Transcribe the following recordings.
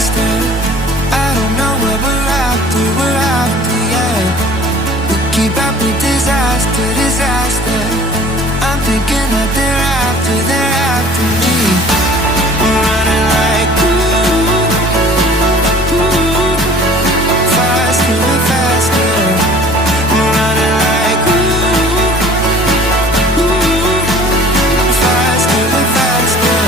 faster. I don't know where we're after, yeah. We keep up with disaster, disaster. I'm thinking that they're after me. We're running like faster and faster. We're running like faster and faster.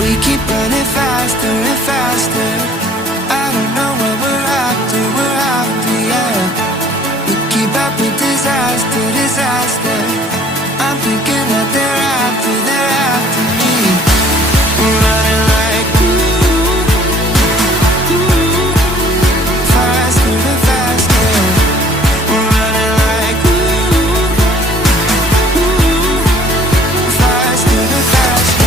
We keep running faster and faster. I don't know where we're after, yeah. We keep up with disaster, disaster. I'm thinking that they're after me. We're running like faster and faster. We're running like faster and faster.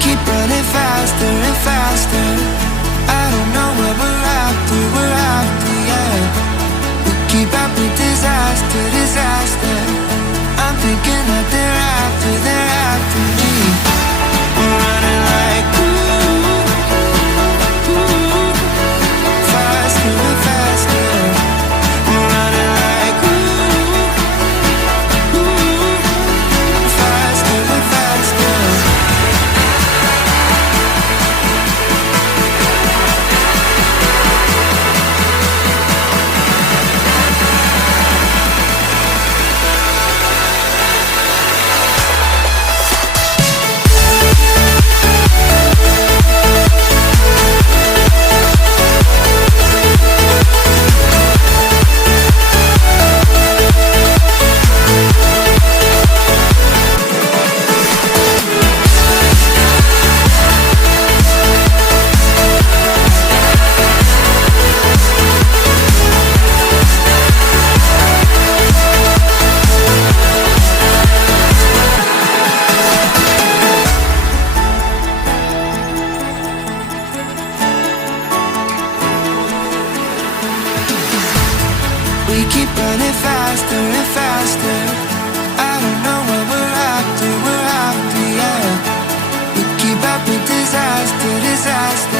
Keep running faster and faster. I don't know where we're after, yeah. We keep up with disaster, disaster. I'm thinking that they're after me. We're running like faster and faster. We're running like faster and faster. We keep running faster and faster. I don't know where we're after, yeah. We keep up with disaster, disaster.